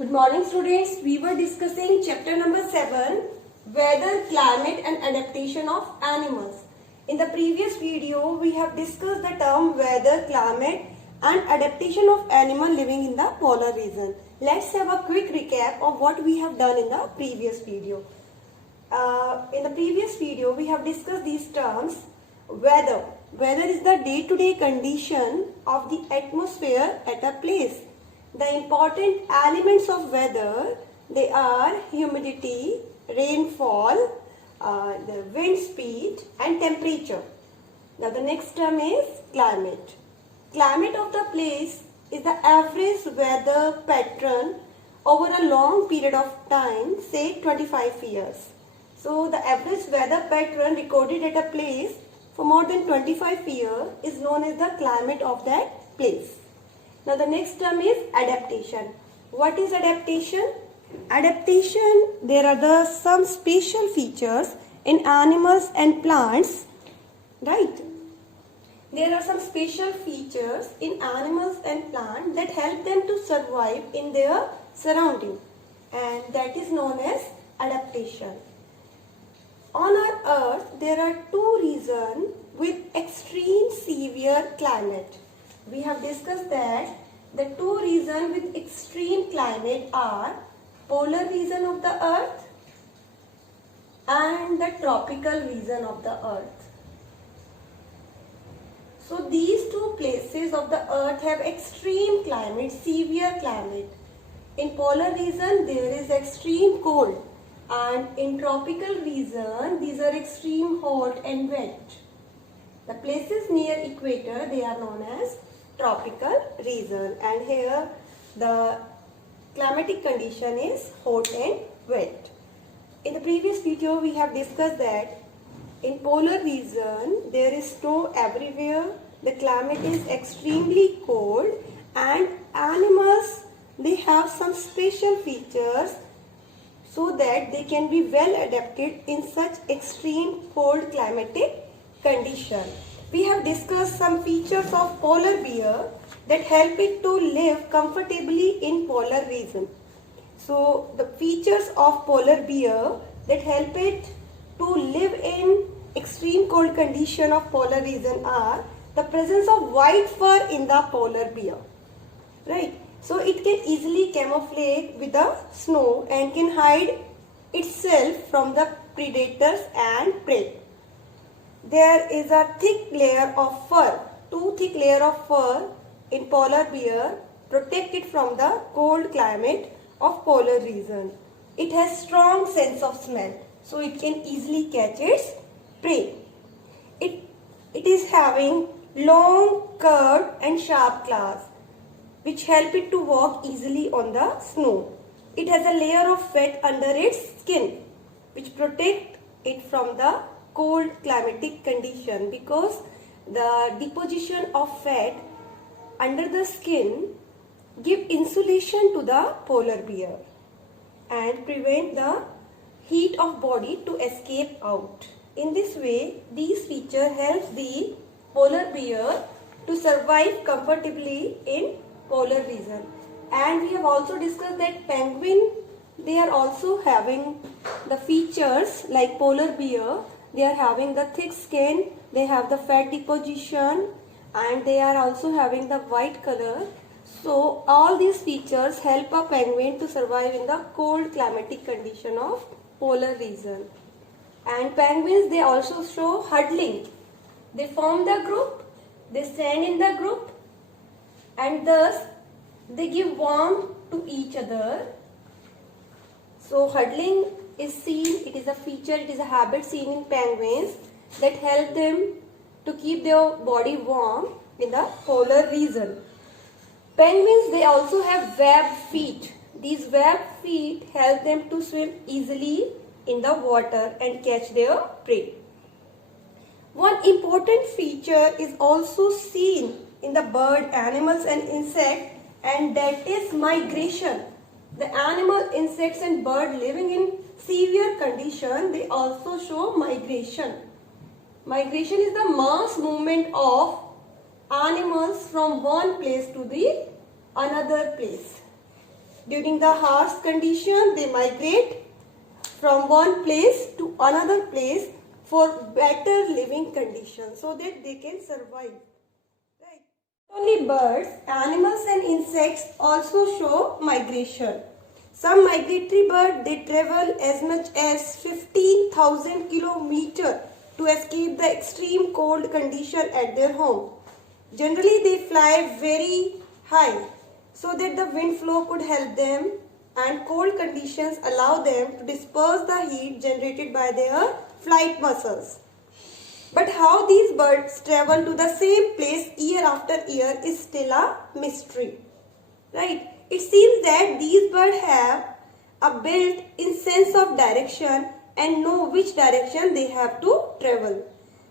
Good morning students. We were discussing chapter number 7, weather, climate and adaptation of animals. In the previous video, we have discussed the term weather, climate and adaptation of animal living in the polar region. Let's have a quick recap of what we have done in the previous video. In the previous video, we have discussed these terms. Weather. Weather is the day-to-day condition of the atmosphere at a place. The important elements of weather, they are humidity, rainfall, the wind speed and temperature. Now the next term is climate. Climate of the place is the average weather pattern over a long period of time, say 25 years. So the average weather pattern recorded at a place for more than 25 years is known as the climate of that place. Now the next term is adaptation. What is adaptation? Adaptation, there are some special features in animals and plants, right? There are some special features in animals and plants that help them to survive in their surrounding, and that is known as adaptation. On our earth, there are two regions with extreme severe climate. We have discussed that the two regions with extreme climate are polar region of the earth and the tropical region of the earth. So these two places of the earth have extreme climate, severe climate. In polar region there is extreme cold, and in tropical region these are extreme hot and wet. The places near equator, they are known as tropical region, and here the climatic condition is hot and wet. In the previous video we have discussed that in polar region there is snow everywhere, the climate is extremely cold, and animals, they have some special features so that they can be well adapted in such extreme cold climatic condition. We have discussed some features of polar bear that help it to live comfortably in polar region. So the features of polar bear that help it to live in extreme cold condition of polar region are the presence of white fur in the polar bear, right? So it can easily camouflage with the snow and can hide itself from the predators and prey. There is a thick layer of fur, two thick layer of fur in polar bear protect it from the cold climate of polar region. It has strong sense of smell, so it can easily catch its prey. It is having long, curved and sharp claws which help it to walk easily on the snow. It has a layer of fat under its skin which protect it from the cold climatic condition, because the deposition of fat under the skin give insulation to the polar bear and prevent the heat of body to escape out. In this way, these features help the polar bear to survive comfortably in polar region. And we have also discussed that penguin, they are also having the features like polar bear. They are having the thick skin, they have the fat deposition, and they are also having the white color. So all these features help a penguin to survive in the cold climatic condition of polar region. And penguins, they also show huddling. They form the group, they stand in the group, and thus they give warmth to each other. So huddling is seen, it is a feature, it is a habit seen in penguins that help them to keep their body warm in the polar region. Penguins, they also have webbed feet. These webbed feet help them to swim easily in the water and catch their prey. One important feature is also seen in the bird, animals and insects, and that is migration. The animal, insects and bird living in severe condition, they also show migration. Migration is the mass movement of animals from one place to the another place. During the harsh condition, they migrate from one place to another place for better living conditions so that they can survive. Right? Not only birds, animals and insects also show migration. Some migratory birds, they travel as much as 15,000 kilometers to escape the extreme cold condition at their home. Generally, they fly very high so that the wind flow could help them, and cold conditions allow them to disperse the heat generated by their flight muscles. But how these birds travel to the same place year after year is still a mystery. Right? It seems that these birds have a built-in sense of direction and know which direction they have to travel.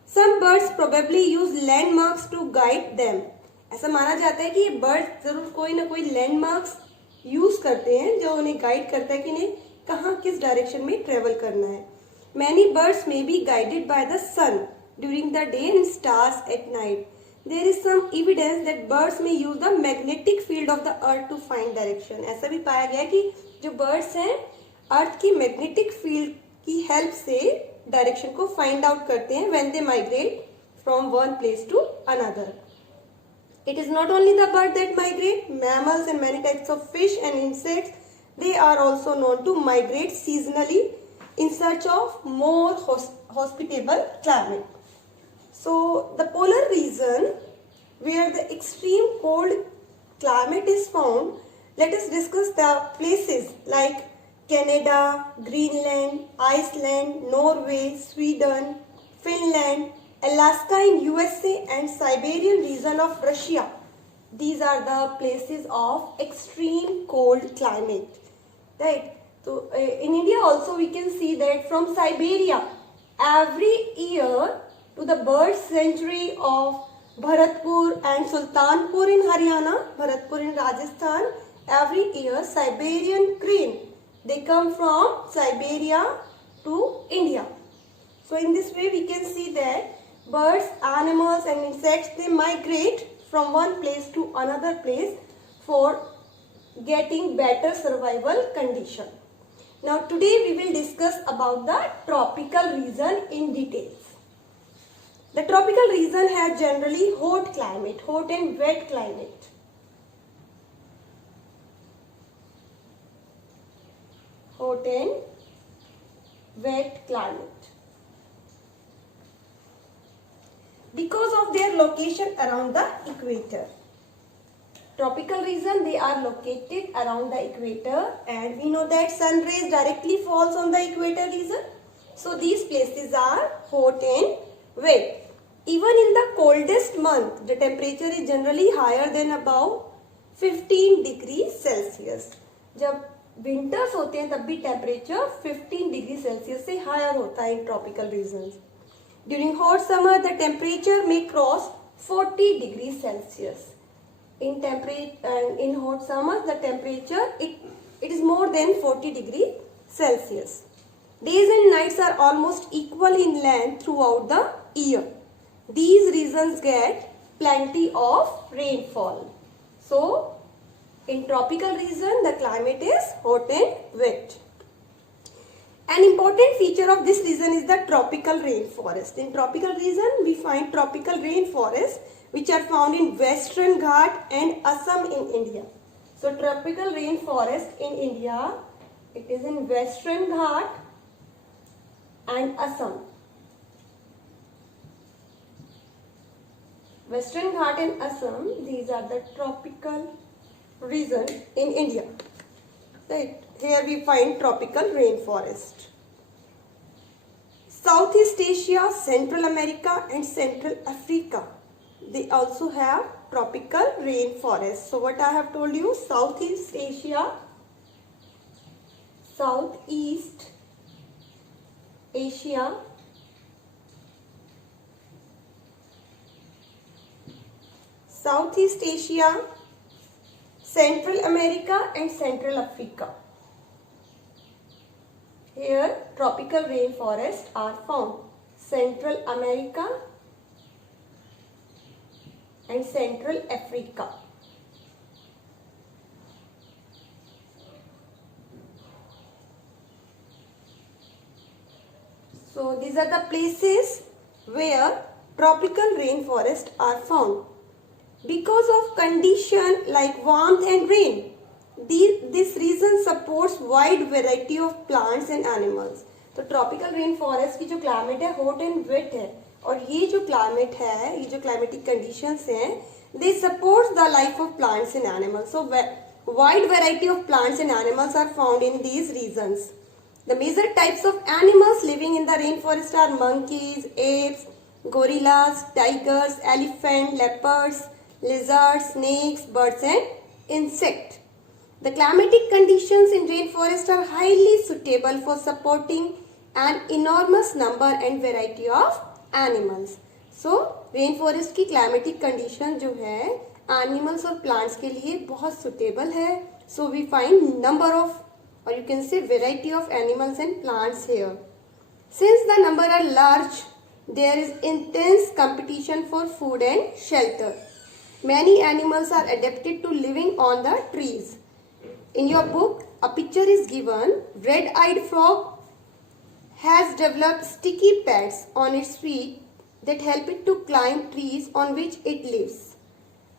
Some birds probably use landmarks to guide them. ऐसा माना जाता है कि ये birds जरूर कोई ना कोई लैंडमार्क्स यूज करते हैं जो उन्हें गाइड करता है कि इन्हें कहाँ किस डायरेक्शन में ट्रेवल करना है. Many birds may be guided by the sun during the day and stars at night. There is some evidence that birds may use the magnetic field of the earth to find direction. ऐसा भी पाया गया कि जो birds हैं अर्थ की magnetic field की help से डायरेक्शन को फाइंड आउट करते हैं when they migrate from one place to another. It is not only the bird that migrate. Mammals and many types of fish and insects, they are also known to migrate seasonally in search of more hospitable climate. So the polar region where the extreme cold climate is found, let us discuss the places like Canada, Greenland, Iceland, Norway, Sweden, Finland, Alaska in USA and Siberian region of Russia. These are the places of extreme cold climate. Right? So in India also we can see that from Siberia every year to the bird sanctuary of Bharatpur and Sultanpur in Haryana, Bharatpur in Rajasthan, every year Siberian crane, they come from Siberia to India. So in this way we can see that birds, animals and insects, they migrate from one place to another place for getting better survival condition. Now today we will discuss about the tropical region in details. The tropical region has generally hot climate, hot and wet climate. Hot and wet climate. Because of their location around the equator. Tropical region, they are located around the equator and we know that sun rays directly falls on the equator region. So these places are hot and wet. Even in the coldest month, the temperature is generally higher than about 15 degrees Celsius. जब winters होते हैं तब भी temperature 15 degree Celsius से higher होता है in tropical regions. During hot summer, the temperature may cross 40 degrees Celsius. In hot summers, the temperature it is more than 40 degrees Celsius. Days and nights are almost equal in length throughout the year. These regions get plenty of rainfall. So, in tropical region, the climate is hot and wet. An important feature of this region is the tropical rainforest. In tropical region, we find tropical rainforests which are found in Western Ghat and Assam in India. So, tropical rainforest in India, it is in Western Ghat and Assam. Western Ghat and Assam, these are the tropical region in India. Right. Here we find tropical rainforest. Southeast Asia, Central America and Central Africa, they also have tropical rainforest. So what I have told you, Southeast Asia, Southeast Asia, Southeast Asia, Central America and Central Africa. Here tropical rainforests are found. Central America and Central Africa. So these are the places where tropical rainforests are found. Because of condition like warmth and rain, this region supports wide variety of plants and animals. तो tropical rain forest की जो climate है hot and wait है, और ये जो climate है, ये जो क्लाइमेटिक कंडीशंस हैं, they supports the life of plants and animals. So wide variety of plants and animals are found in these regions. The major types of animals living in the rainforest are monkeys, apes, gorillas, tigers, elephant, leopards, lizards, snakes, birds and insects. The climatic conditions in rainforest are highly suitable for supporting an enormous number and variety of animals. So rainforest की climatic condition जो है animals और plants के लिए बहुत suitable है. So we find number of और you can say variety of animals and plants here. Since the number are large, there is intense competition for food and shelter. Many animals are adapted to living on the trees. In your book, a picture is given. Red-eyed frog has developed sticky pads on its feet that help it to climb trees on which it lives.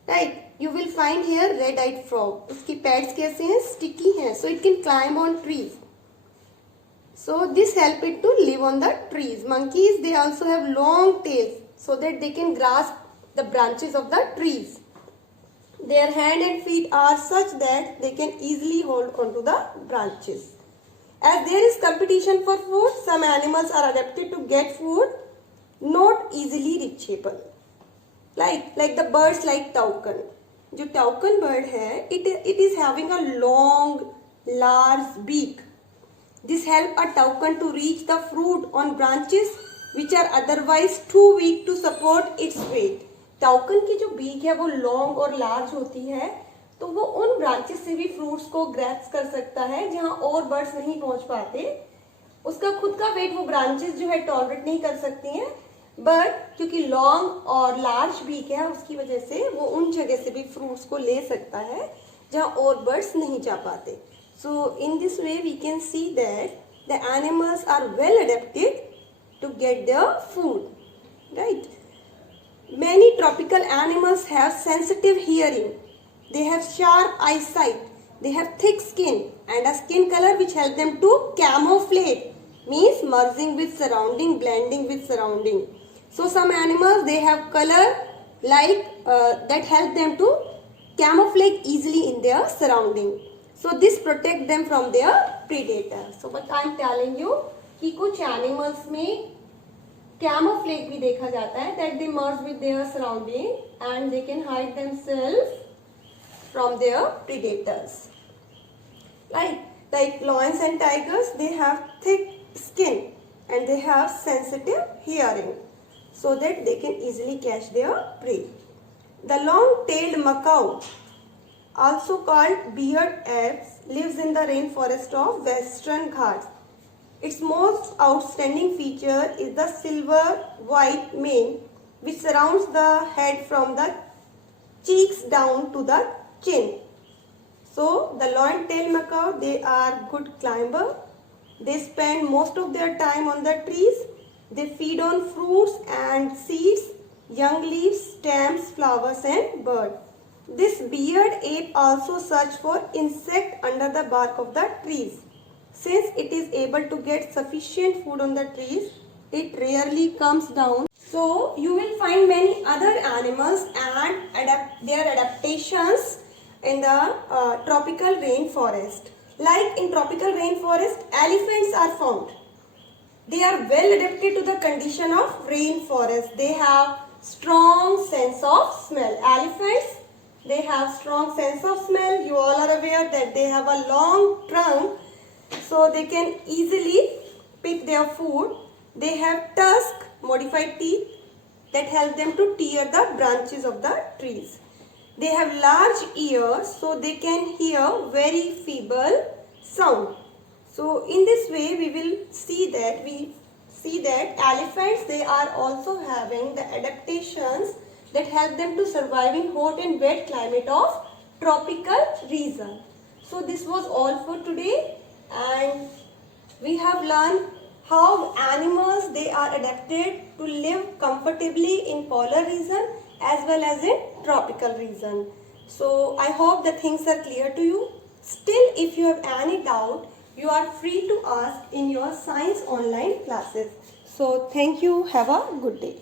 Right? You will find here red-eyed frog. उसकी pads कैसे हैं? Sticky हैं. So it can climb on trees. So this help it to live on the trees. Monkeys, they also have long tails so that they can grasp the branches of the trees. Their hand and feet are such that they can easily hold onto the branches. As there is competition for food, some animals are adapted to get food not easily reachable. Like the birds like toucan. जो toucan bird है, it is having a long, large beak. This help a toucan to reach the fruit on branches which are otherwise too weak to support its weight. टाउकन की जो beak है वो long और large होती है, तो वो उन ब्रांचेस से भी फ्रूट्स को ग्रैप्स कर सकता है जहां और बर्ड्स नहीं पहुंच पाते. उसका खुद का वेट वो ब्रांचेस जो है टॉलरेट नहीं कर सकती हैं, बट क्योंकि लॉन्ग और लार्ज बीक है उसकी वजह से वो उन जगह से भी फ्रूट्स को ले सकता है जहां और बर्ड्स नहीं जा पाते. So in this way we can see that the animals are well adapted to get their food. Right? Many tropical animals have sensitive hearing. They have sharp eyesight. They have thick skin and a skin color which help them to camouflage, means merging with surrounding, blending with surrounding. So some animals, they have color like that help them to camouflage easily in their surrounding. So this protect them from their predator. So what I am telling you कि कुछ animals में camouflage भी देखा जाता है, that they merge with their surrounding and they can hide themselves from their predators. Like lions and tigers, they have thick skin and they have sensitive hearing so that they can easily catch their prey. The long-tailed macaw, also called beard apes, lives in the rainforest of Western Ghats. Its most outstanding feature is the silver-white mane which surrounds the head from the cheeks down to the chin. So the long-tailed macaw, they are good climber. They spend most of their time on the trees. They feed on fruits and seeds, young leaves, stems, flowers and birds. This beard ape also search for insect under the bark of the trees. Since it is able to get sufficient food on the trees, it rarely comes down. So you will find many other animals and their adaptations in the tropical rainforest. Like in tropical rainforest, elephants are found. They are well adapted to the condition of rainforest. They have strong sense of smell. Elephants, they have strong sense of smell. You all are aware that they have a long trunk, so they can easily pick their food. They have tusk, modified teeth that help them to tear the branches of the trees. They have large ears so they can hear very feeble sound. So in this way we will see that elephants, they are also having the adaptations that help them to survive in hot and wet climate of tropical region. So this was all for today, and we have learned how animals they are adapted to live comfortably in polar region as well as in tropical region. So I hope the things are clear to you. Still, if you have any doubt, you are free to ask in your science online classes. So thank you. Have a good day.